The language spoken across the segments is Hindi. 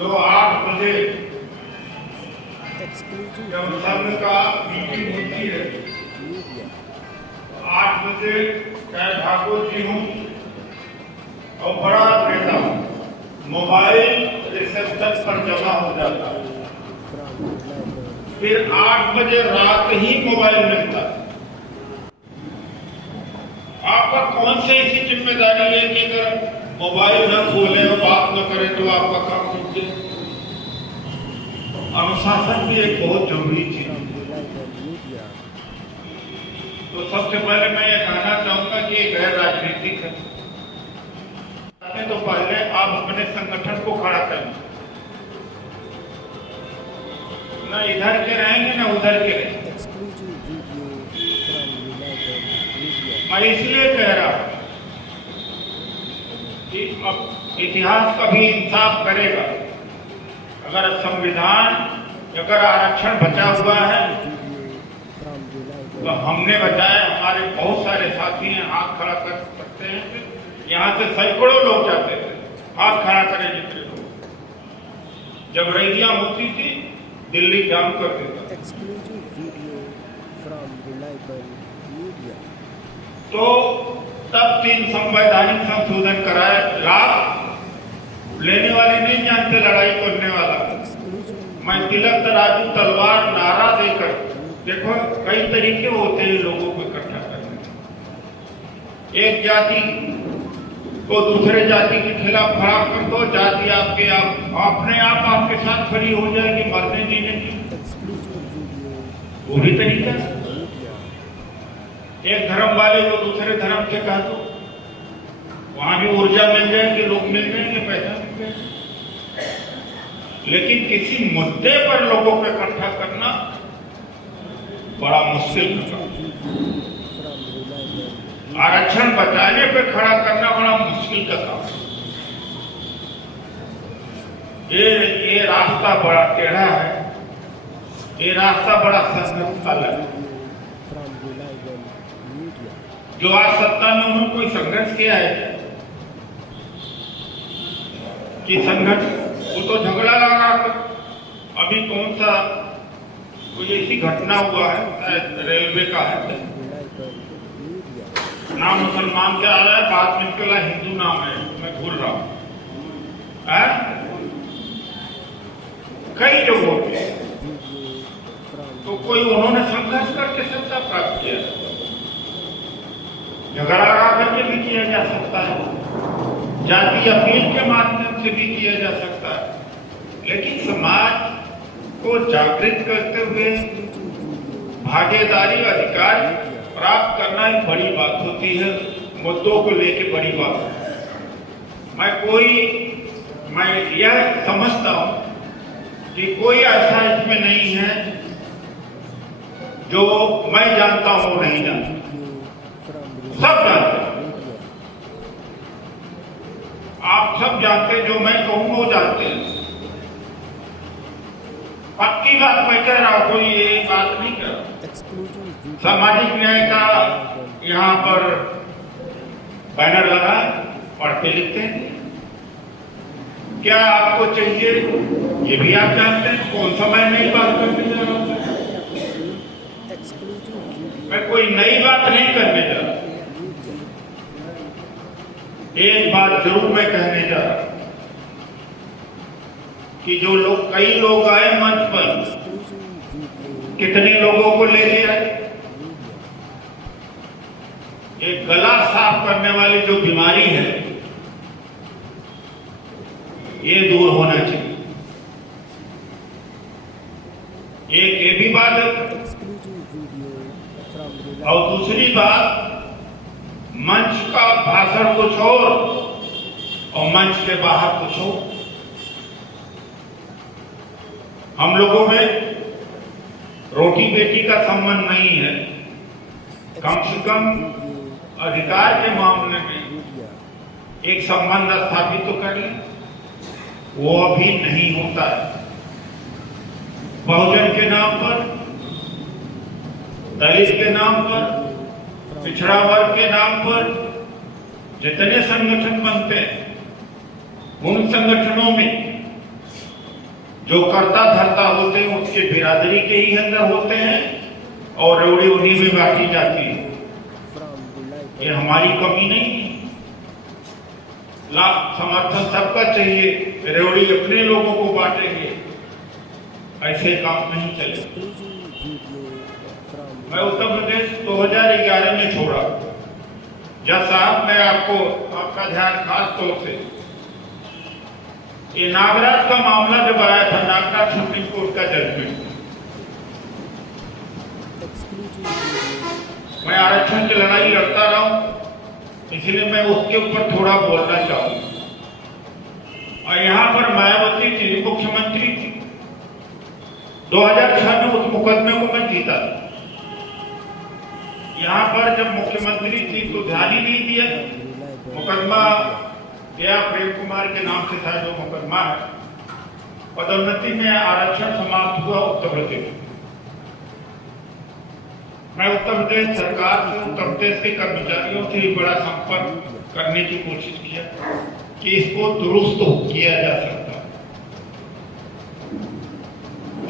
तो 8 बजे जब संघ का मीटिंग होती है, 8 बजे चाहे भागवत जी हूँ और बड़ा कहता हूँ, मोबाइल रिसेप्शन पर जमा हो जाता है। फिर 8 बजे रात ही मोबाइल मिलता है। आपका कौन सी ऐसी जिम्मेदारी है कि अगर मोबाइल न खोले और बात न करें तो आपका काम कीजिए। अनुशासन भी एक बहुत जरूरी चीज है। तो सबसे पहले मैं ये कहना चाहूंगा कि ये गैर राजनीतिक है। तो पहले आप अपने संगठन को खड़ा करें, न इधर के रहेंगे न उधर के रहेंगे। मैं इसलिए कह रहा हूं कि अब इतिहास कभी इंसाफ करेगा। अगर संविधान, अगर आरक्षण बचा हुआ है तो हमने बचाया, हमारे बहुत सारे साथी हैं, हाथ खड़ा कर सकते हैं। यहाँ से सैकड़ों लोग जाते थे, हाथ खड़ा करें जितने लोग। जब रैलियां होती थी दिल्ली जाम कर देता। तो तब 3 संवैधानिक संशोधन कराए। लाभ लेने वाले नहीं जानते, लड़ाई करने वाला। मैं तिलक तराजू तलवार नारा देकर, देखो कई तरीके होते हैं लोगों को इकट्ठा करने। एक जाति को दूसरे जाति के खिलाफ खड़ा कर दो, जाति आपके अपने आप आपके साथ खड़ी हो जाएगी मरने जीने की। वो भी तरीका। एक धर्म वाले को दूसरे धर्म से कह दो, वहां भी ऊर्जा मिल जाएगी, लोग मिल जाएंगे, पैसा मिल जाएगा। लेकिन किसी मुद्दे पर लोगों को इकट्ठा करना बड़ा मुश्किल होगा। आरक्षण बचाने पे खड़ा करना बड़ा मुश्किल का काम। ये रास्ता बड़ा टेढ़ा है, ये रास्ता बड़ा संघर्ष वाला है। जो आज सत्ता में उन्होंने कोई संघर्ष किया है कि संघर्ष, वो तो झगड़ा लगा कर। अभी कौन सा कोई ऐसी घटना हुआ है, रेलवे का है, नाम मुसलमान क्या आ रहा है, बाद में निकला हिंदू नाम है, मैं भूल रहा हूं। कई जगहों पे तो कोई उन्होंने संघर्ष करके सत्ता प्राप्त किया, झगड़ा लगा करके भी किया जा सकता है, जाति अपील के माध्यम से भी किया जा सकता है। लेकिन समाज को जागृत करते हुए भागीदारी अधिकार प्राप्त करना एक बड़ी बात होती है, मुद्दों को लेके बड़ी बात होती है। मैं यह समझता हूं कि कोई ऐसा इसमें नहीं है जो मैं जानता हूं वो नहीं जानता, सब जानते हैं। आप सब जानते, जो मैं कहूंगा वो जानते हैं। पक्की बात मैं कह रहा हूं, कोई ये बात नहीं कर रहा। सामाजिक न्याय का यहाँ पर बैनर लगा, पढ़ते लिखते हैं। क्या आपको चाहिए ये भी आप जानते हैं। कौन सा मैं नई बात करने जा रहा हूं, मैं कोई नई बात नहीं करने जा रहा। एक बात जरूर मैं कहने जा रहा कि जो लोग, कई लोग आए मंच पर, कितने लोगों को ले लिया। एक गला साफ करने वाली जो बीमारी है ये दूर होना चाहिए। एक ये भी बात है, और दूसरी बात, मंच का भाषण कुछ और मंच के बाहर कुछ और। हम लोगों में रोटी बेटी का संबंध नहीं है। कम से कम अधिकार के मामले में एक संबंध स्थापित तो कर लें, वो अभी नहीं होता है। बहुजन के नाम पर, दलित के नाम पर, पिछड़ा वर्ग के नाम पर जितने संगठन बनते हैं, उन संगठनों में जो करता धरता होते हैं उसके बिरादरी के ही अंदर होते हैं और रेवड़ी उन्हीं में बांटी जाती है। ये हमारी कमी नहीं है। लाभ समर्थन सबका चाहिए, रेवड़ी अपने लोगों को बांटेंगे, ऐसे काम नहीं चलेगा। मैं उत्तर प्रदेश 2011 में छोड़ा। जज साहब, मैं आपका ध्यान खास तौर से, ये नागराज का मामला जब आया था, नागराज सुप्रीम कोर्ट का जजमेंट, मैं आरक्षण की लड़ाई लड़ता रहा हूं, इसलिए मैं उसके ऊपर थोड़ा बोलना चाहूंगा। और यहां पर मायावती थी, मुख्यमंत्री थी। 2006 में उस मुकदमे को मैं जीता था। यहां पर जब मुख्यमंत्री थी तो ध्यान ही नहीं दिया। मुकदमा गया प्रेम कुमार के नाम से था, जो मुकदमा है। पदोन्नति में आरक्षण समाप्त हुआ उत्तर प्रदेश। मैं उत्तर प्रदेश सरकार से, उत्तर प्रदेश के कर्मचारियों से बड़ा संपर्क करने की कोशिश किया कि इसको दुरुस्त किया जा सकता है,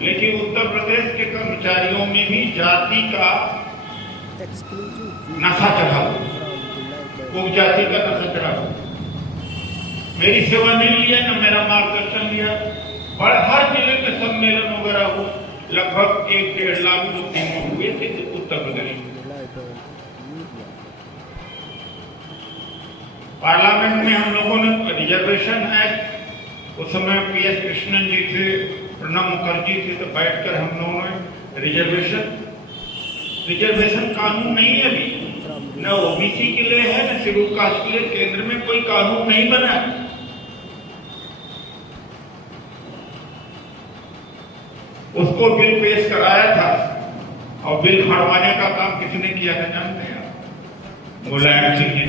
लेकिन उत्तर प्रदेश के कर्मचारियों में भी जाति का नशा चढ़ा हुआ, जाति का नशा चढ़ा हुआ। मेरी सेवा नहीं लिया, न मेरा मार्गदर्शन लिया। और हर जिले में सम्मेलन वगैरह हो, लगभग 1-1.5 लाख लोग हुए थे उत्तर प्रदेश में। पार्लियामेंट में हम लोगों ने रिजर्वेशन एक्ट, उस समय PS कृष्णन जी थे, प्रणब मुखर्जी थे, तो बैठकर हम लोगों ने रिजर्वेशन कानून नहीं है अभी, न OBC के लिए है, न शेड्यूल कास्ट के लिए। केंद्र में कोई कानून नहीं बना है। उसको बिल पेश कराया था और बिल फाड़वाने का काम किसने किया था जानते हैं? मुलायम सिंह जी।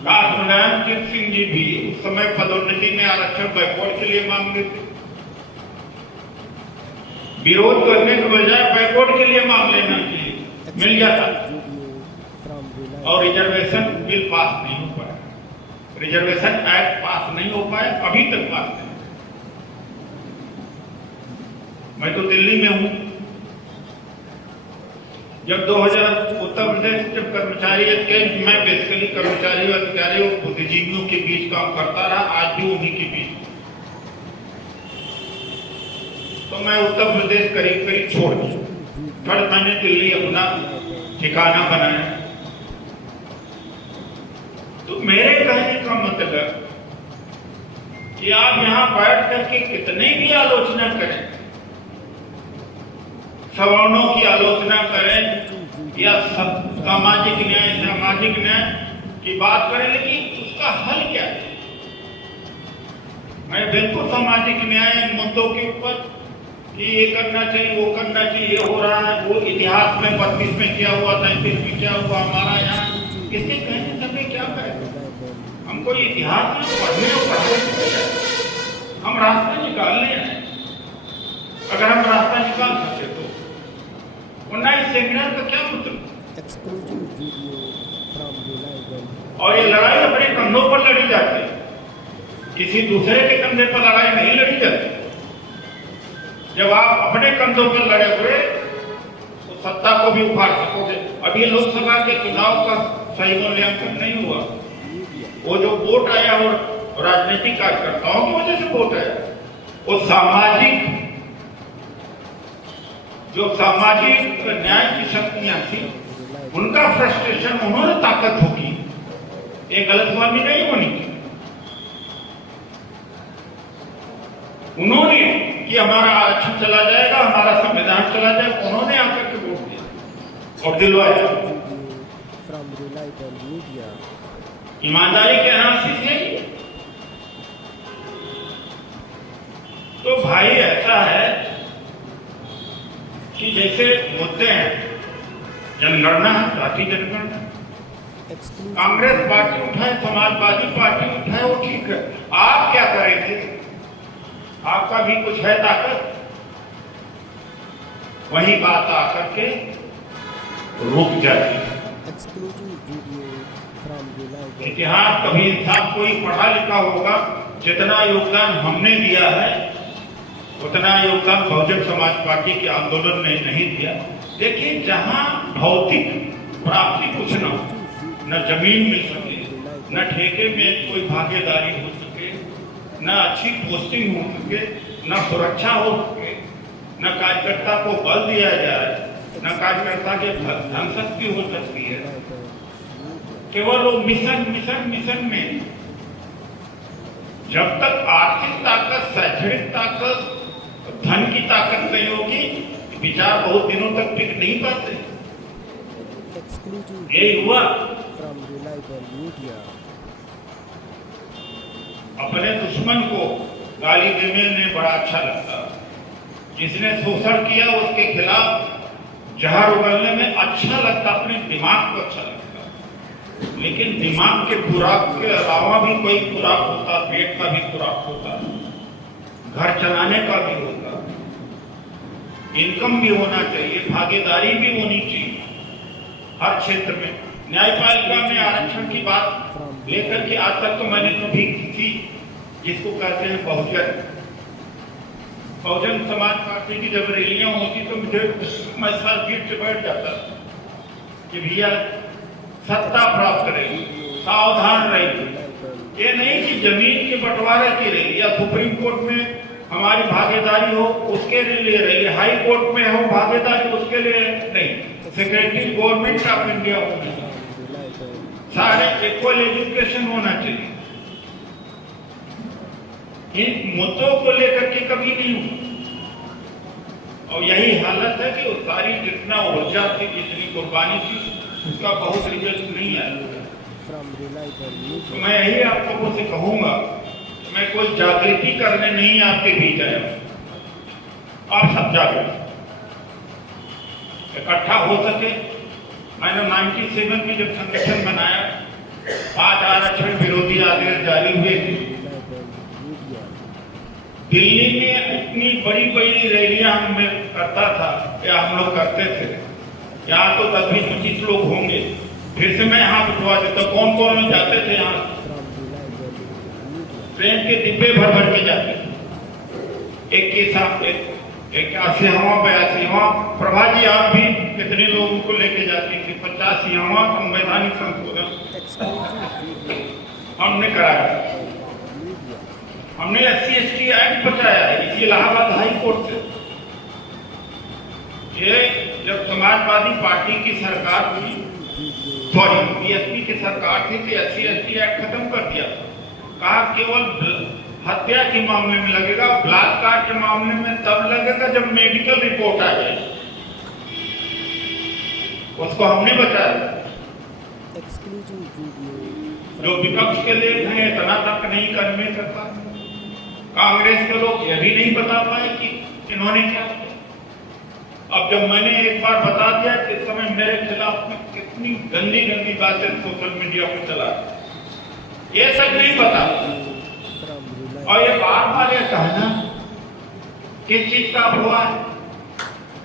मुलायम सिंह जी भी उस समय पदोन्नति में आरक्षण बैकवर्ड के लिए मांग रहे थे। विरोध करने के बजाय बैकवर्ड के लिए मांग लेना चाहिए, मिल जाता। और रिजर्वेशन बिल पास नहीं हो पाया, रिजर्वेशन एक्ट पास नहीं हो पाया, अभी तक पास नहीं। मैं तो दिल्ली में हूं। जब 2000 उत्तर प्रदेश जब कर्मचारी के, मैं बेसिकली कर्मचारी और अधिकारियों और बुद्धिजीवियों के बीच काम करता रहा, आज भी उन्हीं के बीच। तो मैं उत्तर प्रदेश करीब छोड़ दिया, फिर मैंने दिल्ली अपना ठिकाना बनाया। तो मेरे कहने का मतलब कि आप यहां बैठ करके कितने भी आलोचना करें, सवर्णों की आलोचना करें या सामाजिक न्याय की बात करें, लेकिन उसका हल क्या है? मैं बिल्कुल सामाजिक न्याय मुद्दों के ऊपर कि ये करना चाहिए, वो करना चाहिए, ये हो रहा है, वो इतिहास में 32 में क्या हुआ, 33 में क्या हुआ, हमारा यहाँ किसके कहने से क्या करें? हमको इतिहास में पढ़ने हम रास्ता निकाल ले। अगर हम रास्ता निकाल सकते तो वरना इस सेमिनार का क्या मतलब? और ये लड़ाई अपने कंधों पर लड़ी जाती है, किसी दूसरे के कंधे पर लड़ाई नहीं लड़ी जाती। जब आप अपने कंधों पर लड़े हुए तो सत्ता को भी उखाड़ सकोगे। अभी लोकसभा के चुनाव का सही मूल्यांकन नहीं हुआ। वो जो वोट आया और राजनीतिक कार्यकर्ताओं की वजह से वोट आया, वो सामाजिक न्याय की शक्तियां थी, उनका फ्रस्ट्रेशन उन्होंने ताकत होगी। ये गलतफहमी नहीं होनी थी। उन्होंने कि हमारा आरक्षण चला जाएगा, हमारा संविधान चला जाएगा, उन्होंने आकर के वोट दिया और दिलवाया। ईमानदारी के एनालिसिस है। तो भाई ऐसा है कि जैसे मुद्दे हैं, जनगणना है, जाति जनगणना, कांग्रेस पार्टी उठाए, समाजवादी पार्टी उठाए, वो ठीक है। आप क्या करेंगे? आपका भी कुछ है ताकत, वही बात आकर के रुक जाती है। इतिहास कभी इंसान कोई पढ़ा लिखा होगा जितना योगदान हमने दिया है उतना योगदान बहुजन समाज पार्टी के आंदोलन ने नहीं दिया। देखिए, जहां भौतिक प्राप्ति कुछ न हो, न जमीन मिल सके, न ठेके में कोई भागीदारी हो सके, न अच्छी पोस्टिंग हो सके, न सुरक्षा हो सके, न कार्यकर्ता को बल दिया जाए, न कार्यकर्ता के धन शक्ति हो सकती है, केवल वो मिशन मिशन मिशन में जब तक आर्थिक ताकत, शैक्षणिक ताकत, धन की ताकत नहीं होगी, विचार बहुत दिनों तक टिक नहीं पाते। ये हुआ। अपने दुश्मन को गाली देने में बड़ा अच्छा लगता, जिसने शोषण किया उसके खिलाफ जहर उगलने में अच्छा लगता, अपने दिमाग को अच्छा लगता। लेकिन दिमाग के खुराक के अलावा भी कोई खुराक होता, पेट का भी खुराक होता, घर चलाने का भी होता, इनकम भी होना चाहिए, भागीदारी भी होनी चाहिए हर क्षेत्र में। न्यायपालिका में आरक्षण की बात लेकर के आज तक तो मैंने कभी किसी जिसको कहते हैं बहुजन समाज पार्टी की जब रैलियां होती तो मैं सर्किट से बैठ जाता कि भैया सत्ता प्राप्त करेगी, सावधान रहेगी। ये नहीं कि जमीन के बंटवारे की रही या सुप्रीम कोर्ट में हमारी भागीदारी हो उसके लिए रही, हाई कोर्ट में हो भागीदारी उसके लिए नहीं। सेक्रेटरी गवर्नमेंट ऑफ इंडिया होना चाहिए, सारे इक्वल एजुकेशन होना चाहिए। इन मुद्दों को लेकर के कभी नहीं हुआ, और यही हालत है कि सारी जितना ऊर्जा थी, जितनी कुर्बानी थी, उसका बहुत रिजल्ट नहीं आया। तो मैं यही आप लोगों से कहूंगा, मैं कोई जागृति करने नहीं आपके बीच आया, आप सब जागृत इकट्ठा हो सके। मैंने 97 में जब संगठन बनाया, 5 आरक्षण विरोधी आदेश जारी हुए थे। दिल्ली में इतनी बड़ी बड़ी रैलियां मैं करता था या हम लोग करते थे, यहाँ तो 10-20 लोग होंगे, फिर से मैं यहाँ बिठवा देता। कौन कौन में जाते थे? यहाँ ट्रेन के डिब्बे भर भर के जाते थे, एक के साथ एक 81वां प्रभा जी, आप भी कितने लोगों को लेके जाती थी? 85वां संवैधानिक संशोधन हमने कराया, हमने SC/ST एक्ट बचाया है, इसी इलाहाबाद हाई कोर्ट से। ये जब समाजवादी पार्टी की सरकार थी, सॉरी BSP की सरकार थी, तो SC/ST एक्ट खत्म कर दिया। कहा केवल हत्या के मामले में लगेगा, बलात्कार के मामले में तब लगेगा जब मेडिकल रिपोर्ट आ जाए। उसको हमने बताया। जो विपक्ष के लोग हैं इतना तक नहीं करने सकता, कांग्रेस के लोग यह भी नहीं बता पाए कि इन्होंने क्या। अब जब मैंने एक बार बता दिया कि इस समय मेरे खिलाफ में कितनी गंदी गंदी बातें सोशल मीडिया पर चला, ये सब नहीं पता। और ये बार बार ये कहना किस चीज का अफवाह है,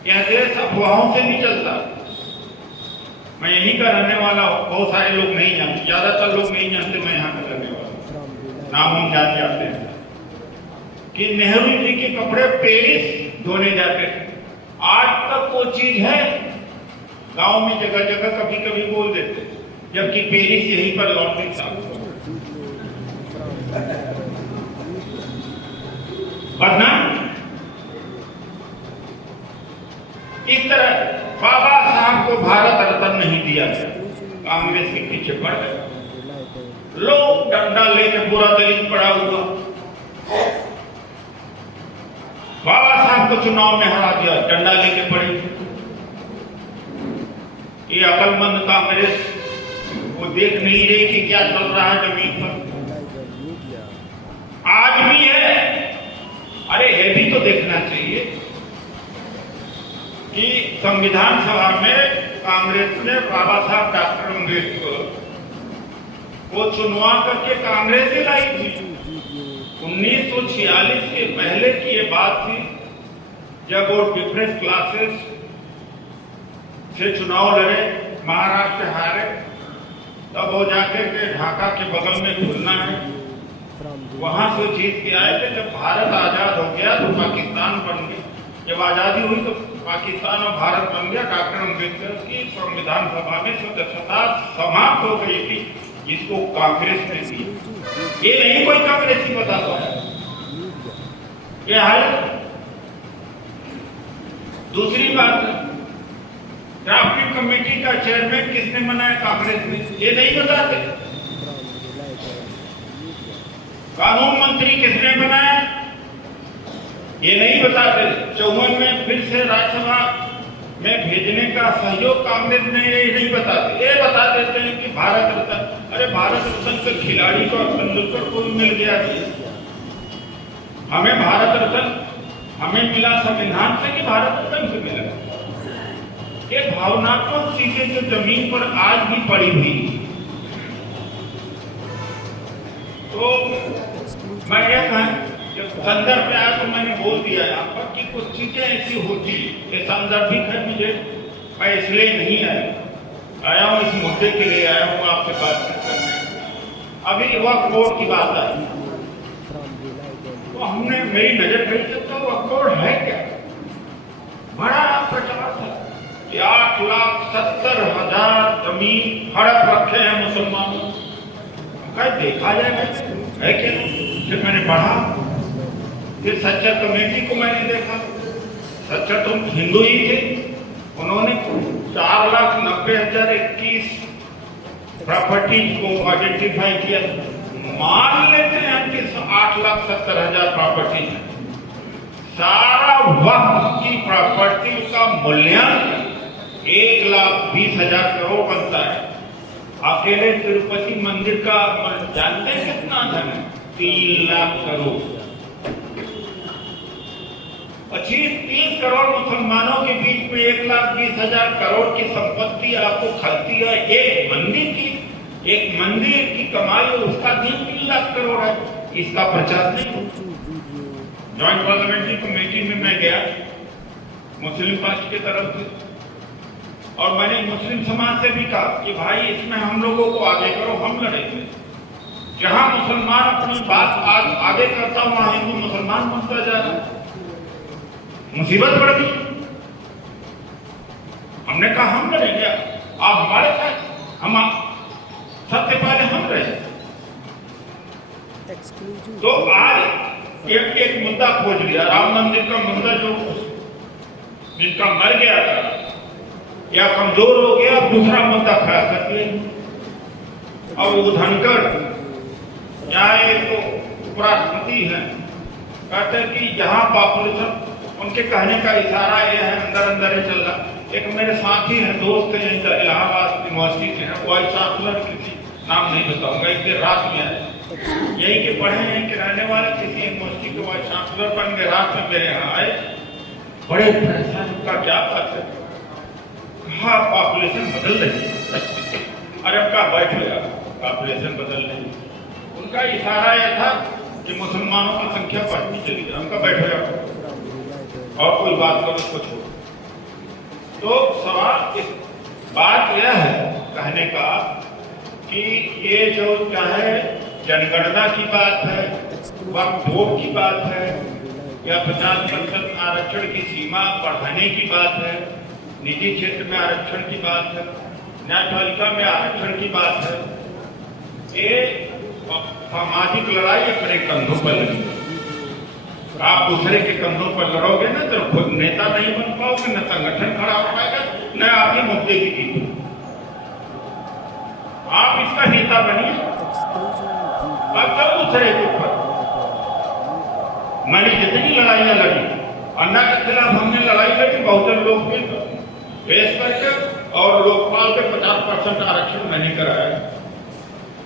यह देश अफवाहों से नहीं चलता। मैं यहीं का रहने वाला हूँ, बहुत सारे लोग नहीं जानते, ज्यादातर लोग नहीं जानते मैं यहाँ का रहने वाला। नाम हम जान जाते हैं कि नेहरू जी के कपड़े पेरिस धोने जाते थे, आज तक वो चीज है। गांव में जगह जगह कभी कभी बोल देते, जबकि पेरिस यहीं पर लॉन्ड्री था। वरना इस तरह बाबा साहब को भारत रत्न नहीं दिया गया, कांग्रेस के पीछे पड़ गए लोग। डंडा लेके पूरा दलित पड़ा हुआ, बाबा साहब को चुनाव में हरा दिया, डंडा लेके पड़े। ये अकलमंद कांग्रेस वो देख नहीं रही कि क्या चल रहा है जमीन पर। आज भी है, अरे ये भी तो देखना चाहिए कि संविधान सभा में कांग्रेस ने बाबा साहब डॉक्टर अम्बेडकर को चुनवा करके कांग्रेस ही लाई थी। 1946 के पहले की ये बात थी, जब वो डिफरेंस क्लासेस से चुनाव लड़े, महाराष्ट्र हारे, तब वो जाकर के ढाका के बगल में खुलना है, वहां से जीत के आए थे। जब भारत आजाद हो गया तो पाकिस्तान बन गया। जब आजादी हुई तो पाकिस्तान और भारत बन गया। डॉक्टर अम्बेडकर की संविधान सभा में सदस्यता समाप्त हो गई थी, जिसको कांग्रेस ने दी। ये नहीं कोई कांग्रेसी बताता है ये हालत। दूसरी बात, ड्राफ्टिंग कमेटी का चेयरमैन किसने बनाया? कांग्रेस ने। ये नहीं बताते। कानून मंत्री किसने बनाया? ये नहीं बताते। 54 में फिर से राज्यसभा में भेजने का सहयोग कांग्रेस ने, ये नहीं बताते। ये बता देते हैं कि भारत रत्न। अरे भारत रत्न के खिलाड़ी को तेंदुलकर को मिल गया थी। हमें भारत रत्न हमें मिला संविधान से कि भारत रत्न से मिला? ये भावनात्मक चीजें जो जमीन पर आज भी पड़ी हुई। तो मैं जब संदर्भ में आया तो मैंने बोल दिया यहाँ पर कि कुछ चीजें ऐसी होती। ये संदर्भिक है मुझे, मैं इसलिए नहीं आया हूँ, इस मुद्दे के लिए आया हूँ आपसे बातचीत करने। अभी वक्फ बोर्ड की बात आई तो हमने, मेरी नजर गई तो वक्फ बोर्ड है क्या? बड़ा प्रचार था कि 8,70,000 जमीन हड़प रखे हैं मुसलमानों। देखा जाए है क्या? फिर मैंने पढ़ा, फिर सच्चा कमेटी को मैंने देखा। सच्चा तो हिंदू ही थे, उन्होंने 4,90,021 प्रॉपर्टी को आइडेंटिफाई किया। मान लेते हैं कि 8,70,000 प्रॉपर्टी है। सारा वक्फ की प्रॉपर्टी का मूल्यांकन 1,20,000 करोड़ बनता है। अकेले तिरुपति मंदिर का जानते हैं कितना धन है? 3 लाख करोड़। 30 करोड़ मुसलमानों के बीच में 1,20,000 करोड़ की संपत्ति आपको खलती है। एक मंदिर की कमाई उसका 3 लाख करोड़ है। इसका प्रचार नहीं। ज्वाइंट पार्लियामेंट्री कमेटी में मैं गया मुस्लिम पक्ष की तरफ से, और मैंने मुस्लिम समाज से भी कहा कि भाई इसमें हम लोगों को आगे करो, हम लड़ेंगे। जहां मुसलमान अपनी बात आज आगे करता वहां हिंदू मुसलमान बनता जा रहा। मुसीबत बढ़ गई। हमने कहा हम लड़ेंगे, आप हमारे साथ, हम सबसे पहले हम रहे। तो आज एक मुद्दा खोज लिया, राम मंदिर का मुद्दा, जो जिनका मर गया था या कमजोर हो गया, दूसरा मुद्दा खड़ा कर दिया। और वो धनकर यहाँ एक उपराष्ट्रपति है, कहते हैं कि यहाँ पॉपुलेशन, उनके कहने का इशारा ये है, अंदर अंदर ही चल रहा। एक मेरे साथी हैं, दोस्त हैं, इलाहाबाद यूनिवर्सिटी के हैं, वाइस चांसलर, किसी नाम नहीं बताऊंगा, एक देर रात में आए, यही के पढ़े हैं कि रहने वाले, किसी यूनिवर्सिटी के वाइस चांसलर बन गए। रात में मेरे यहाँ आए, बड़े परेशान का क्या बात है? कहा पॉपुलेशन बदल रही है। अरे का बैठ गया, पॉपुलेशन बदल रही। उनका इशारा यह था कि मुसलमानों की संख्या बढ़ती चली जाए। उनका बैठ गया और कोई बात करो उसको छोड़ो। तो सवाल, इस बात यह है कहने का कि ये जो चाहे जनगणना की बात है, वक्फ बोर्ड की बात है, या 50% आरक्षण की सीमा बढ़ाने की बात है, निजी क्षेत्र में आरक्षण की बात है, न्यायपालिका में आरक्षण की बात है, ये सामाजिक लड़ाई अपने कंधों पर लगी। आप दूसरे के कंधों पर लड़ोगे ना तो खुद नेता नहीं बन पाओगे, न संगठन खड़ा हो पाएगा, न आपके मुद्दे की कीमत। आप इसका नेता बनिए, अब सब दूसरे के ऊपर। मैंने जितनी लड़ाइयां लड़ी, अन्ना के खिलाफ हमने लड़ाई लड़ी, बहुजन लोग पेश करके, और लोकपाल के 50% आरक्षण मैंने कराया।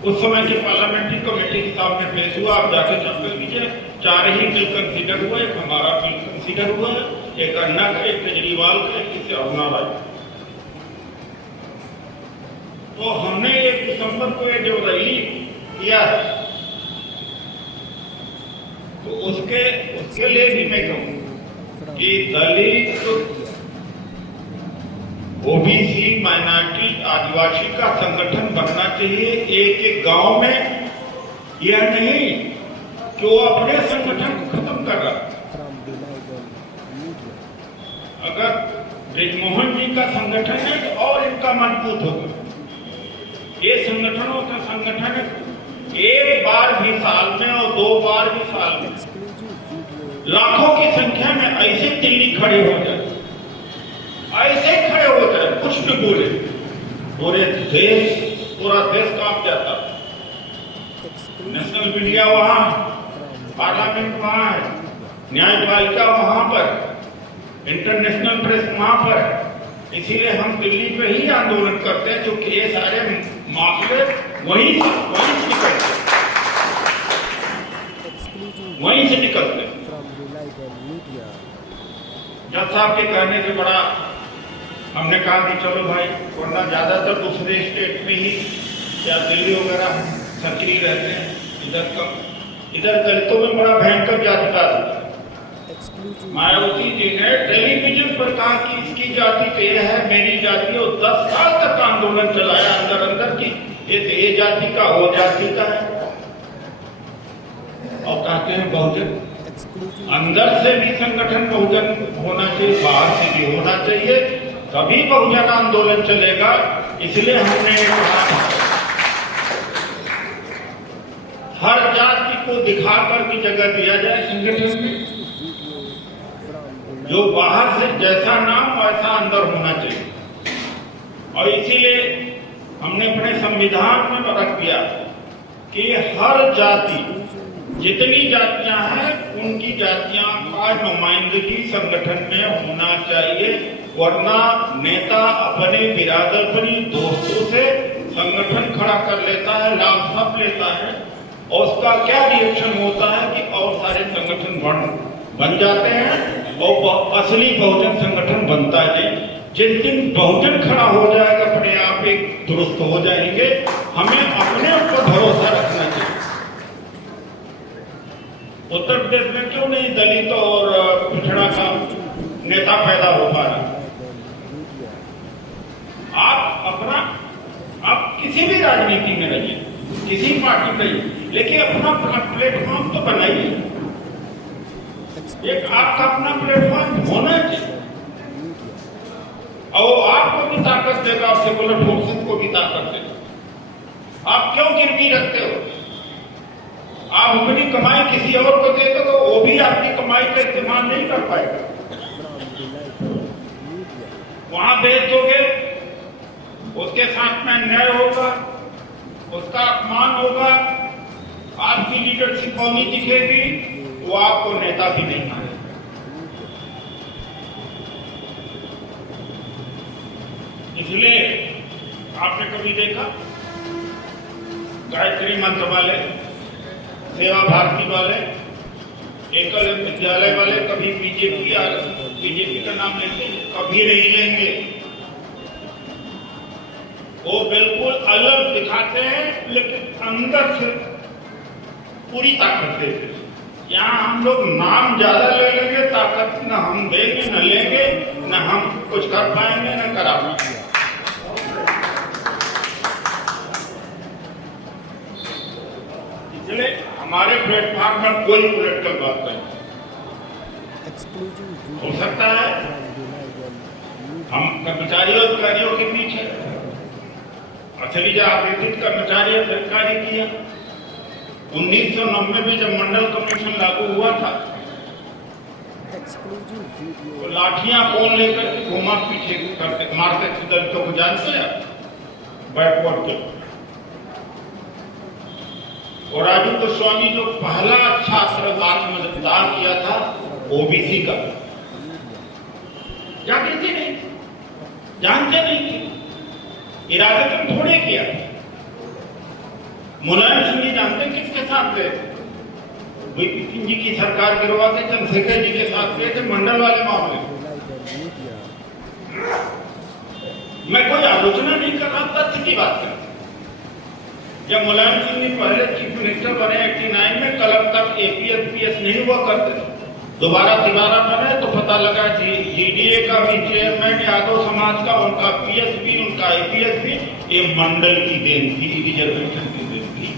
उस समय की पार्लियामेंट्री कमेटी के सामने पेश हुआ, आप जाके चेक कर लीजिए। 4 ही बिल कंसीडर हुआ, एक हमारा बिल कंसीडर हुआ, एक अन्ना का, एक केजरीवाल का, एक किसी अरुणा राय। तो हमने 1 दिसंबर को ये जो रैली किया है, तो उसके लिए भी मैं कहूँ कि दलित, ओबीसी, माइनॉरिटी, आदिवासी का संगठन बनना चाहिए एक एक गांव में। यह नहीं कि वो अपने संगठन को खत्म कर रहा है। अगर ब्रिजमोहन जी का संगठन है तो और इनका मजबूत होगा। ये संगठनों का संगठन है, एक बार भी साल में और 2 बार भी साल में लाखों की संख्या में ऐसे दिल्ली खड़े हो जाए, ऐसे खड़े हो जाए, कुछ भी बोले, पूरा देश कांप जाता। नेशनल मीडिया वहां, पार्लियामेंट वहां है, न्यायपालिका वहां पर, इंटरनेशनल प्रेस वहां पर। इसीलिए हम दिल्ली पे ही आंदोलन करते हैं, क्योंकि ये सारे मामले वहीं से निकलते। जज साहब के कहने से बड़ा हमने कहा कि चलो भाई, वरना ज्यादातर दूसरे स्टेट में ही या दिल्ली वगैरह सक्रिय रहते हैं। इधर दलितों में बड़ा भयंकर जातिवाद होता है। मायावती जी ने टेलीविजन पर कहा कि इसकी जाति तो यह है, मेरी जाति, और 10 साल तक आंदोलन चलाया अंदर की, ये जाति का, वो जाति का है। और कहते हैं बहुजन, अंदर से भी संगठन बहुजन होना चाहिए, बाहर से भी होना चाहिए, तभी बहुजन आंदोलन चलेगा। इसलिए हमने हर जाति को दिखाकर की जगह दिया जाए संगठन में। जो बाहर से जैसा नाम वैसा अंदर होना चाहिए। और इसीलिए हमने अपने संविधान में रख दिया कि हर जाति, जितनी जातियां हैं उनकी जातियां का नुमाइंदगी संगठन में होना चाहिए, वरना नेता अपने बिरादर, अपनी दोस्तों से संगठन खड़ा कर लेता है, लाभ सब लेता है, और उसका क्या रिएक्शन होता है कि और सारे संगठन बन जाते हैं और असली बहुजन संगठन बनता है। जिस दिन बहुजन खड़ा हो जाएगा, अपने आप एक दुरुस्त हो जाएंगे। हमें अपने ऊपर भरोसा रखना चाहिए। उत्तर प्रदेश में क्यों नहीं दलित और पिछड़ा का नेता पैदा हो पा रहा? आप किसी भी राजनीति में रहिए, किसी पार्टी में रहिए, लेकिन अपना प्लेटफॉर्म तो बनाइए। एक आपका अपना प्लेटफॉर्म होना चाहिए, और आपको भी ताकत देगा, और सेकुलर फोर्सेस को भी ताकत देगा। आप क्यों गिरवी रखते हो? आप अपनी कमाई किसी और को दे दो तो वो भी आपकी कमाई का इस्तेमाल नहीं कर पाएगा। वहां भेज दोगे, उसके साथ में अन्याय होगा, उसका अपमान होगा, आपकी लीडरशिप कौनी दिखेगी, वो आपको नेता भी नहीं मानेगा। इसलिए आपने कभी देखा गायत्री मंत्र वाले, सेवा भारती वाले, एकल विद्यालय वाले कभी बीजेपी का नाम लेते? कभी नहीं लेंगे। वो बिल्कुल अलग दिखाते हैं, लेकिन अंदर से पूरी ताकत देते हैं। यहाँ हम लोग नाम ज्यादा ले लेंगे, ताकत न हम देंगे, न लेंगे, न हम कुछ कर पाएंगे, न करा पाएंगे। इसलिए हमारे प्लेटफॉर्म पर कोई पॉलिटिकल बात नहीं हो सकता है। हम कर्मचारियों अधिकारियों के बीच है, असली आवेदित कर्मचारी अधिकारी किया। 1990 में जब मंडल कमीशन लागू हुआ था, तो लाठियां कौन लेकर के घुमा पीछे करते मारते थे दलितों को, जानते हैं? बैकवर्ड के। और राजू गोस्वामी जो पहला छात्र मतदान किया था ओबीसी का, जागृति नहीं, जानते नहीं थे, इरादतन थोड़े किया। मुलायम सिंह जी जानते किसके साथ गए? वीपी सिंह जी की सरकार गिरवा के चंद्रशेखर जी के साथ गए थे मंडल वाले मामले। मैं कोई आलोचना नहीं कर रहा, तथ्य की बात कर रहा। जब मुलायम सिंह जी पहले चीफ मिनिस्टर बने 89 में, कल तक एपीएस पीएस नहीं हुआ करते थे। दोबारा बने तो पता लगा जीडीए का भी चेयरमैन यादव समाज का, उनका पीएस भी, उनका एपीएस भी, ये मंडल की देन थी, रिजर्वेशन की देन थी।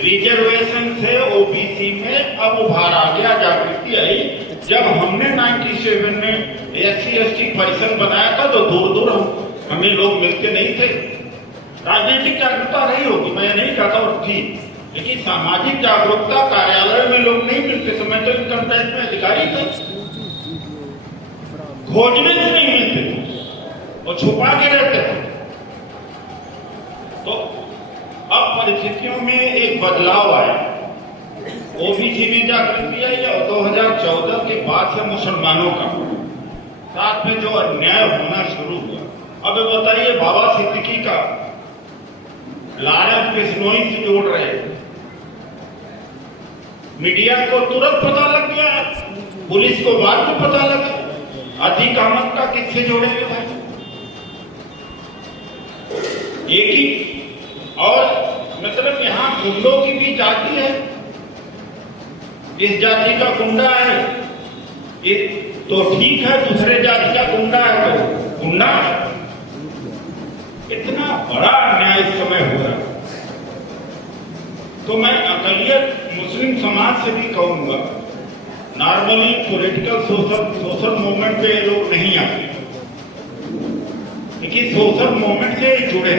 रिजर्वेशन से ओबीसी में अब उभार आ गया, जागृति आई। जब हमने 97 में SC/ST परिषद बनाया था तो दूर दूर हमें लोग मिलते नहीं थे। राजनीतिक जागरूकता रही होगी, मैं नहीं कहता और थी, लेकिन सामाजिक जागरूकता कार्यालय में लोग नहीं मिलते थे। मैं तो इनकम टैक्स में अधिकारी था, खोजने से नहीं मिलते थे और छुपा के रहते थे। तो अब परिस्थितियों में एक बदलाव आया, ओबीसी में जागृति आई और 2014 के बाद से मुसलमानों का साथ में जो अन्याय होना शुरू हुआ। अब बताइए, बाबा सिद्दीकी का लारस बिश्नोई से जोड़ रहे, मीडिया को तुरंत पता लग गया, पुलिस को बाद में पता लगा। अतीक अहमद का किससे जोड़ेंगे भाई? एक ही, और मतलब यहाँ गुंडों की भी जाति है, इस जाति का गुंडा है ये तो ठीक है, दूसरे जाति का गुंडा है तो गुंडा है। इतना बड़ा अन्याय इस समय हो रहा है। तो मैं अकलियत मुस्लिम समाज से भी कहूंगा, नॉर्मली पॉलिटिकल सोशल मूवमेंट पे ये लोग नहीं आते, लेकिन सोशल मूवमेंट से जुड़े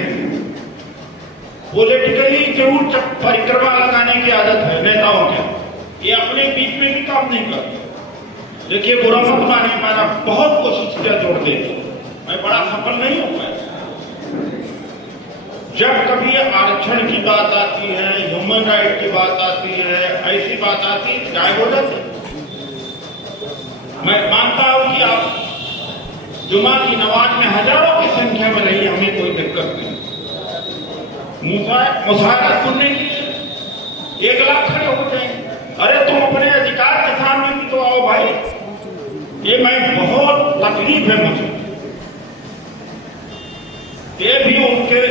पॉलिटिकली जरूर परिक्रमा लगाने की आदत है नेताओं के, ये अपने बीच में भी काम नहीं करते। देखिए, बुरा मत माने, मैंने बहुत कोशिश किया जोड़ने की, मैं बड़ा सफल नहीं हो पाया। जब कभी आरक्षण की बात आती है, ह्यूमन राइट की बात आती है, ऐसी बात आती है, गायब हो जाती। मैं मानता हूं कि आप जुमा की नमाज में हजारों की संख्या में रही, हमें कोई दिक्कत नहीं। मुशायरा सुनने के लिए 1 लाख खड़े हो जाएंगे। अरे तुम अपने अधिकार के सामने भी तो आओ भाई। ये मैं बहुत तकलीफ है मुझे, ये भी उनके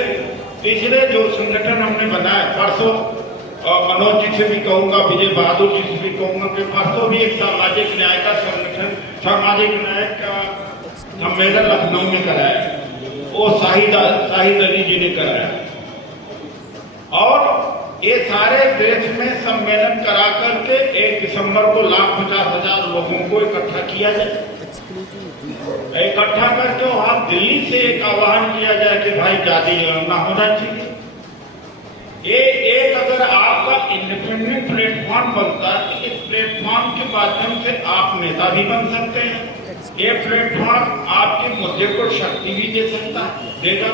पिछले जो संगठन हमने बनाया, परसों मनोज जी से भी कहूंगा, विजय बहादुर जी से भी कहूंगा कि परसों भी एक सामाजिक न्याय का संगठन, सामाजिक न्याय का सम्मेलन लखनऊ में कराया, वो शाहिद अली जी ने कराया। और ये सारे देश में सम्मेलन करा करके 1 दिसंबर को 1,50,000 लोगों को इकट्ठा किया जाए, इकट्ठा करके वहां दिल्ली से एक आह्वान किया जाए कि भाई जाति ना होना चाहिए। ये एक अगर आपका इंडिपेंडेंट प्लेटफॉर्म बनता है तो इस प्लेटफॉर्म के माध्यम से आप नेता भी बन सकते हैं। ये प्लेटफॉर्म आपके मुद्दे को शक्ति भी दे सकता है, देगा।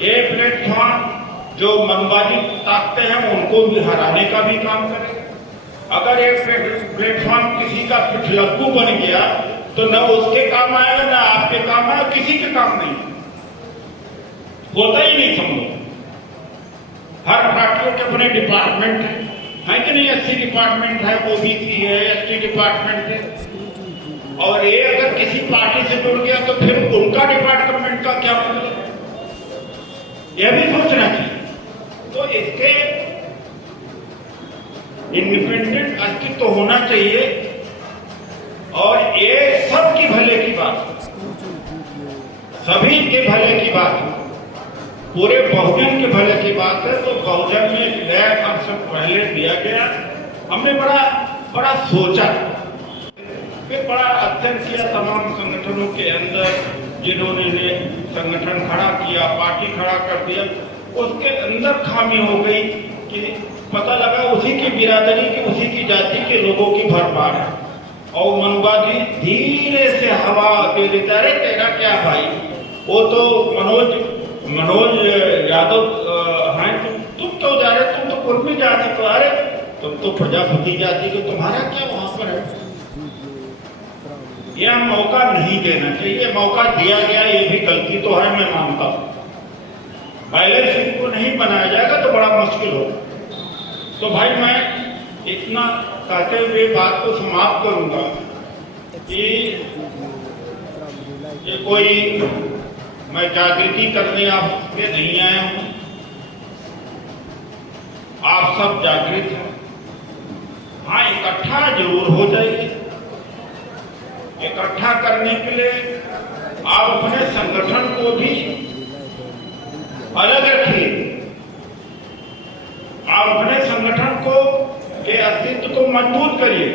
ये प्लेटफॉर्म जो मनमानी ताकते हैं उनको भी हराने का भी काम करेगा। अगर एक प्लेटफॉर्म किसी का पिछलग्गू बन गया तो न उसके काम आएगा, न आपके काम आएगा, किसी के काम नहीं होता ही नहीं। समझो, हर पार्टियों के अपने डिपार्टमेंट है कि नहीं? SC डिपार्टमेंट है, OBC है, ST डिपार्टमेंट है। और ये अगर किसी पार्टी से जुड़ गया तो फिर उनका डिपार्टमेंट का क्या मतलब? यह भी सोचना चाहिए। तो इसके इंडिपेंडेंट अस्तित्व होना चाहिए और ये सबकी भले की बात, सभी के भले की बात, पूरे बहुजन के भले की बात है। तो बहुजन में एक नया कंसेप्ट पहले दिया गया, हमने बड़ा सोचा, फिर बड़ा अध्ययन किया तमाम संगठनों के अंदर, जिन्होंने संगठन खड़ा किया, पार्टी खड़ा कर दिया, उसके अंदर खामी हो गई कि पता लगा उसी की बिरादरी की, उसी की जाति के लोगों की भरमार है। और मनुवादी धीरे से हवा दे देता, अरे तेरा क्या भाई, वो तो मनोज यादव हैं, तुम तो जा रहे, तुम तो कुर्मी जाति को, अरे तुम तो प्रजापति जाति को, तुम्हारा क्या वहां पर है? यह मौका नहीं देना चाहिए। मौका दिया गया, ये भी गलती तो है, मैं मानता हूं। बैलेंस इनको नहीं बनाया जाएगा तो बड़ा मुश्किल होगा। तो भाई मैं इतना कहते हुए बात को समाप्त करूंगा कि ये कोई मैं जागृति करने आपके नहीं आया हूं, आप सब जागृत हैं। हाँ, इकट्ठा जरूर हो जाइए। इकट्ठा करने के लिए आप अपने संगठन को भी अलग रखिए। आप अपने संगठन को के अस्तित्व को मजबूत करिए,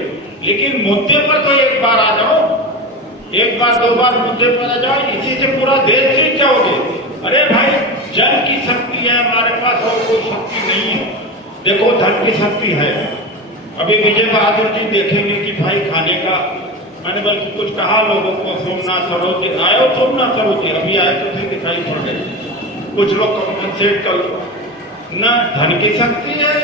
लेकिन मुद्दे पर तो एक बार आ जाओ, एक बार दो बार मुद्दे पर आ जाओ, इसी से पूरा देश जीत जाओगे। अरे भाई, जन की शक्ति है हमारे पास, और कोई शक्ति नहीं है। देखो, धन की शक्ति है। अभी विजय बहादुर जी देखेंगे कि भाई खाने का, मैंने बल्कि कुछ कहा लोगों को, सोमनाथ सरोज आए हो, सोमनाथ सरोज अभी आए तो थे, दिखाई पड़ गए, कुछ लोग कॉम्पनसेट कर लो। न धन की शक्ति है,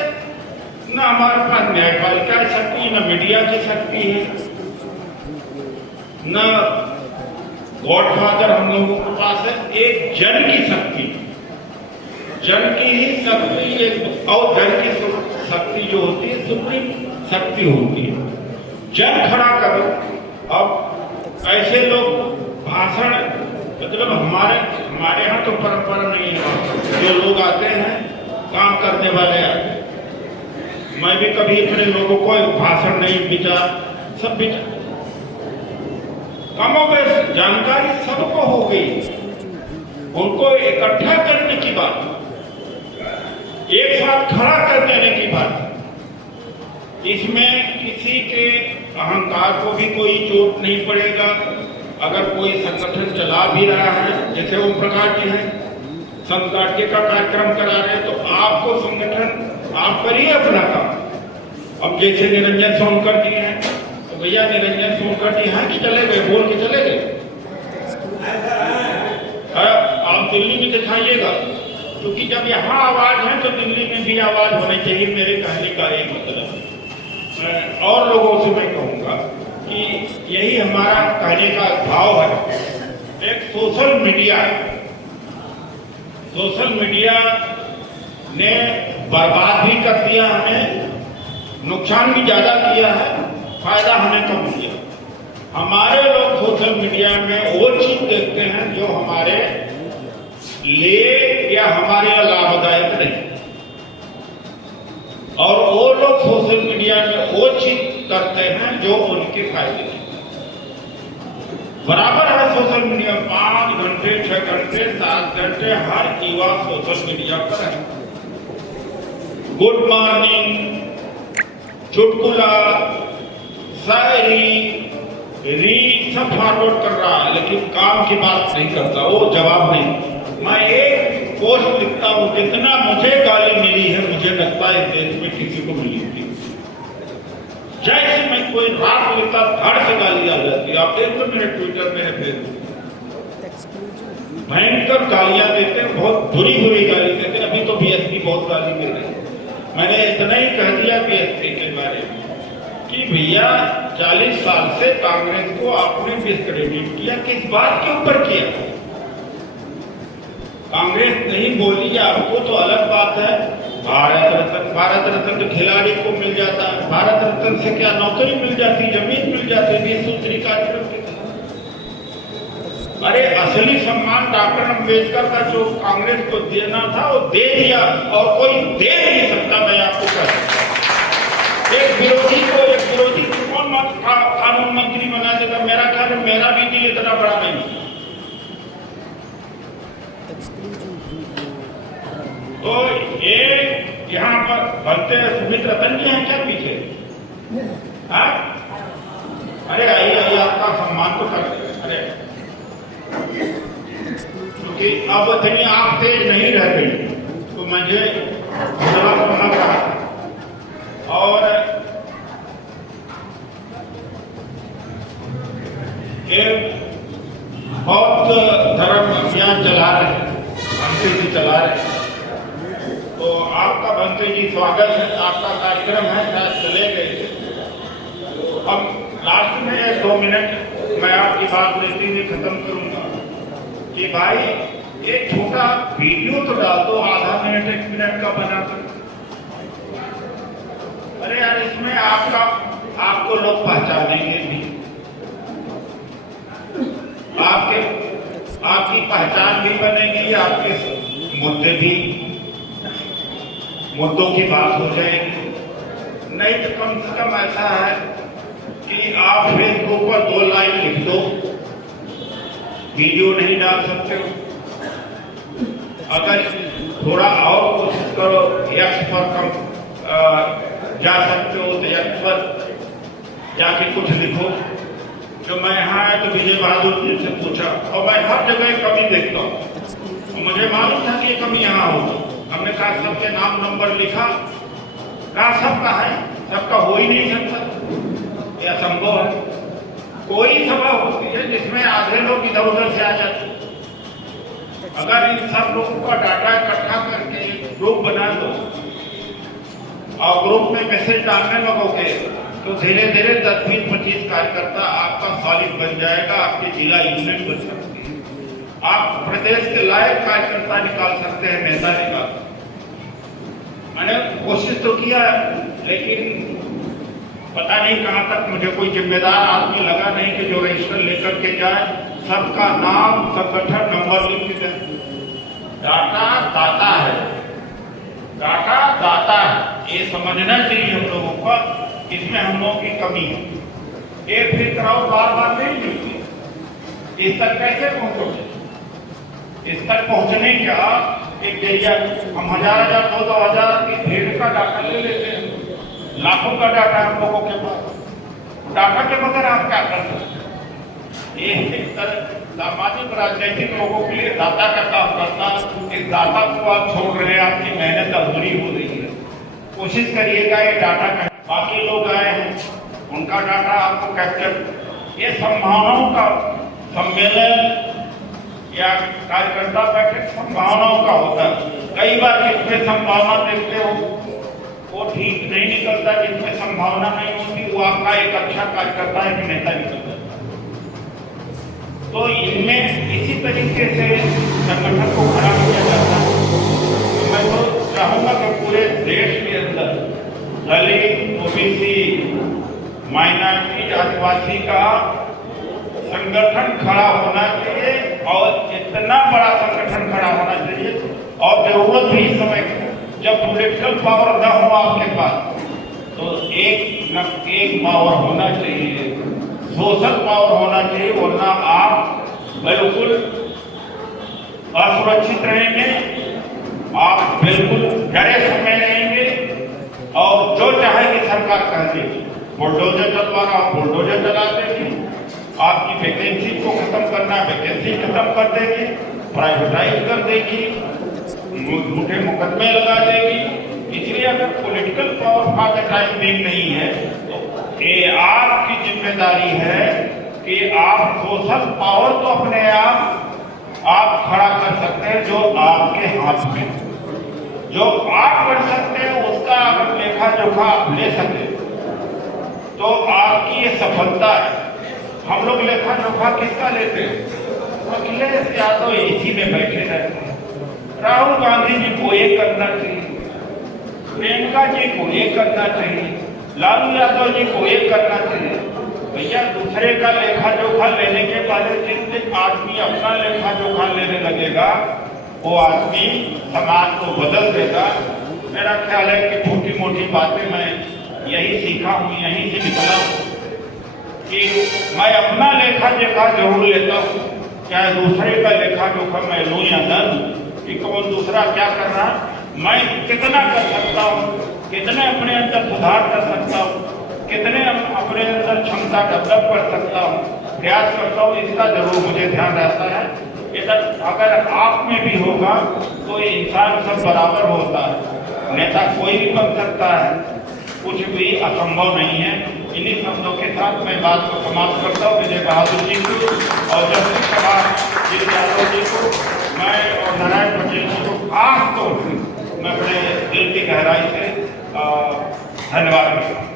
न हमारे पास न्यायपालिका की शक्ति है, न मीडिया की शक्ति है, न गॉडफादर हम लोगों के पास है। एक जन की शक्ति, जन की ही शक्ति, एक और जन की शक्ति जो होती है सुप्रीम शक्ति होती है। जन खड़ा करो। अब ऐसे लोग भाषण, मतलब हमारे यहाँ तो परंपरा नहीं है, जो लोग आते हैं काम करने वाले आते हैं। मैं भी कभी अपने लोगों को भाषण नहीं, विचार सब विचार कमोबेश जानकारी सबको हो गई, उनको इकट्ठा करने की बात, एक साथ खड़ा कर देने की बात। इसमें किसी के अहंकार को भी कोई चोट नहीं पड़ेगा। अगर कोई संगठन चला भी रहा है, जैसे ओम प्रकाश जी हैं, संगठन का कार्यक्रम करा रहे हैं, तो आपको संगठन आप करिए अपना काम। अब जैसे निरंजन सोनकर जी हैं, तो भैया निरंजन सोनकर जी हैं कि चले गए, बोल के चले गए। आप दिल्ली में दिखाइएगा, क्योंकि जब यहाँ आवाज है तो दिल्ली में भी आवाज होनी चाहिए। मेरे कहने का एक मतलब, और लोगों से मैं कहूँगा कि यही हमारा कहने का भाव है। एक सोशल मीडिया है, सोशल मीडिया ने बर्बाद भी कर दिया हमें, नुकसान भी ज्यादा किया है, फायदा हमें कम किया। हमारे लोग सोशल मीडिया में वो चीज देखते हैं जो हमारे लिए या हमारे लिए लाभदायक नहीं, और वो लोग सोशल मीडिया में वो चीज करते हैं जो उनके फायदे नहीं। बराबर है सोशल मीडिया, 5 घंटे 6 घंटे 7 घंटे हर युवा सोशल मीडिया पर है। गुड मॉर्निंग, चुटकुला, शायरी, रील सब फॉरवर्ड कर रहा है, लेकिन काम की बात नहीं करता, वो जवाब नहीं। मैं एक पोस्ट लिखता हूं, जितना मुझे गाली मिली है, मुझे लगता है इस देश में किसी को मिली थी। जैसे मैं कोई रात लिखता, धड़ से गाली आ जाती। आप देखो मेरे ट्विटर, मेरे फेसबुक, भयंकर गालियां देते हैं, बहुत बुरी बुरी गाली देते हैं। अभी तो बीएसपी बहुत गाली मिल रही है। मैंने इतना ही कह दिया बीएसपी के बारे में कि भैया 40 साल से कांग्रेस को आपने डिस्क्रेडिट किया, किस बात के ऊपर किया? कांग्रेस नहीं बोली आपको तो अलग बात है। भारत रत्न तो खिलाड़ी को मिल जाता है, भारत रत्न से क्या नौकरी मिल जाती, जमीन मिल जाती, 20 सूत्री कार्यक्रम के तहत। अरे असली सम्मान डॉक्टर अम्बेडकर का जो कांग्रेस को देना था वो दे दिया, और कोई दे नहीं सकता। मैं आपको कहता, एक विरोधी को कौन कानून मंत्री बना देगा? मेरा ख्याल, मेरा भी दिल इतना बड़ा नहीं। तो ये यहाँ पर बनते सुमित रतन जी हैं क्या पीछे? हाँ? अरे आइए, आपका सम्मान तो कर। अरे क्योंकि अब इतनी आप तेज नहीं रह गई, तो मुझे होना रहा। और एक बहुत धर्म अभियान चला रहे, बंते जी चला रहे, तो आपका बंते जी स्वागत है, आपका कार्यक्रम है, शायद चले गए। अब लास्ट में 2 मिनट मैं आपकी बात लेते हुए खत्म करूंगा कि भाई एक छोटा वीडियो तो डाल दो, आधा मिनट 1 मिनट का बनाकर। अरे यार, इसमें आपको लोग पहचानेंगे भी, आपकी पहचान भी बनेगी, आपके मुद्दों की बात हो जाएगी। नहीं तो कम से कम ऐसा है कि आप फेसबुक पर 2 लाइन लिख दो, वीडियो नहीं डाल सकते हो। अगर थोड़ा और कोशिश करो, एक्स पर जा सकते हो तो पर जाके कुछ लिखो। जब मैं यहाँ आया तो विजय बहादुर जी से पूछा और मैं हर जगह कमी देखता हूँ। मुझे मालूम था कि ये कमी यहाँ होगी। हमने कहा सबके नाम नंबर लिखा, कहा सबका है, सबका हो ही नहीं सकता, यह असंभव है। कोई सभा होती है जिसमें आधे लोग इधर उधर से आ जाते हैं। अगर इन सब लोगों का डाटा इकट्ठा करके ग्रुप बना दो और ग्रुप में मैसेज डालने लगोगे तो धीरे धीरे 10-20-25 कार्यकर्ता आपका सॉलिड बन जाएगा, आपके जिला यूनिट बन सकती है, आप प्रदेश के लायक कार्यकर्ता निकाल सकते हैं, नेता निकाल सकते। मैंने कोशिश तो किया लेकिन पता नहीं कहां तक मुझे कोई जिम्मेदार आदमी लगा नहीं कि जो रजिस्टर लेकर के जाए, सबका नाम संगठन नंबर लिख के जाए। डाटा दाता है, डाटा दाता है, ये समझना चाहिए हम लोगों को। इसमें हम लोगों की कमी है। एक फिर कराओ बार बार नहीं मिलती। इस तक कैसे पहुंचोगे? इस तक पहुंचने का एक जरिया, हम 1000 2,000 की भीड़ का डाटा ले लेते हैं, लाखों का डाटा हम लोगों के पास। डाटा के बगैर आप क्या कर सकते हैं? ये एक तरह सामाजिक राजनीतिक लोगों के लिए दाता का काम करता, इस दाता को आप छोड़ रहे हैं, आपकी मेहनत अधूरी हो रही है। कोशिश करिएगा ये डाटा का, बाकी लोग आए हैं उनका डाटा आपको कैप्चर, ये संभावनाओं का सम्मेलन या कार्यकर्ता बैठक संभावनाओं का होता है। कई बार जिसमें संभावना देखते हो वो ठीक नहीं निकलता, जिसमें संभावना नहीं होती वो आपका एक अच्छा कार्यकर्ता एक नेता निकलता। तो इनमें इसी तरीके से संगठन को खड़ा किया जाता है। तो मैं तो चाहूंगा कि पूरे देश के अंदर दलित, ओबीसी, माइनॉरिटी, आदिवासी का संगठन खड़ा होना चाहिए और इतना बड़ा संगठन खड़ा होना चाहिए। और जरूरत भी इस समय जब पॉलिटिकल पावर न हो आपके पास तो एक पावर होना चाहिए, सोशल पावर होना चाहिए, वरना आप बिल्कुल असुरक्षित रहेंगे, आप बिल्कुल डरे समय रहेंगे और जो चाहेगी सरकार कह देगी। बुलडोजर चलवा रहा हो बुलडोजर चला देगी, आपकी वैकेंसी को खत्म करना वैकेंसी खत्म कर देगी, प्राइवेटाइज कर देगी, झूठे मुकदमे लगा देगी। इसलिए अगर political power for the time being नहीं है तो ये आपकी जिम्मेदारी है कि आप सोशल पावर तो अपने आप खड़ा कर सकते हैं जो आपके हाथ में, जो आप कर सकते हैं उसका अगर लेखा जोखा आप ले सके तो आपकी ये सफलता है। हम लोग लेखा जोखा किसका लेते हैं? अखिलेश यादव एसी में बैठे रहते हैं, राहुल गांधी जी को ये करना चाहिए, प्रियंका जी को ये करना चाहिए, लालू यादव जी को ये करना चाहिए। भैया दूसरे का लेखा जोखा लेने के बाद जिस दिन आदमी अपना लेखा जोखा लेने लगेगा वो आदमी समाज को बदल देगा। मेरा ख्याल है कि छोटी मोटी बातें मैं यही सीखा हूँ, यहीं से निकला हूँ कि मैं अपना लेखा जोखा जरूर लेता हूँ, चाहे दूसरे का लेखा जोखा मैं लूँ या न लूँ, कि कौन दूसरा क्या कर रहा, मैं कितना कर सकता हूँ, कितने अपने अंदर सुधार कर सकता हूँ, कितने अपने अंदर क्षमता डेवलप कर सकता हूँ, प्रयास करता हूँ, इसका जरूर मुझे ध्यान रहता है। इधर अगर आप में भी होगा तो ये इंसान सब बराबर होता है, नेता कोई भी बन सकता है, कुछ भी असंभव नहीं है। इन्हीं शब्दों के साथ मैं बात को समाप्त करता हूँ। विजय बहादुर जी को और जस्टिस जी यादव जी को मैं और नारायण पटेल जी को खास तौर से मैं बड़े दिल की गहराई से धन्यवाद करता हूँ।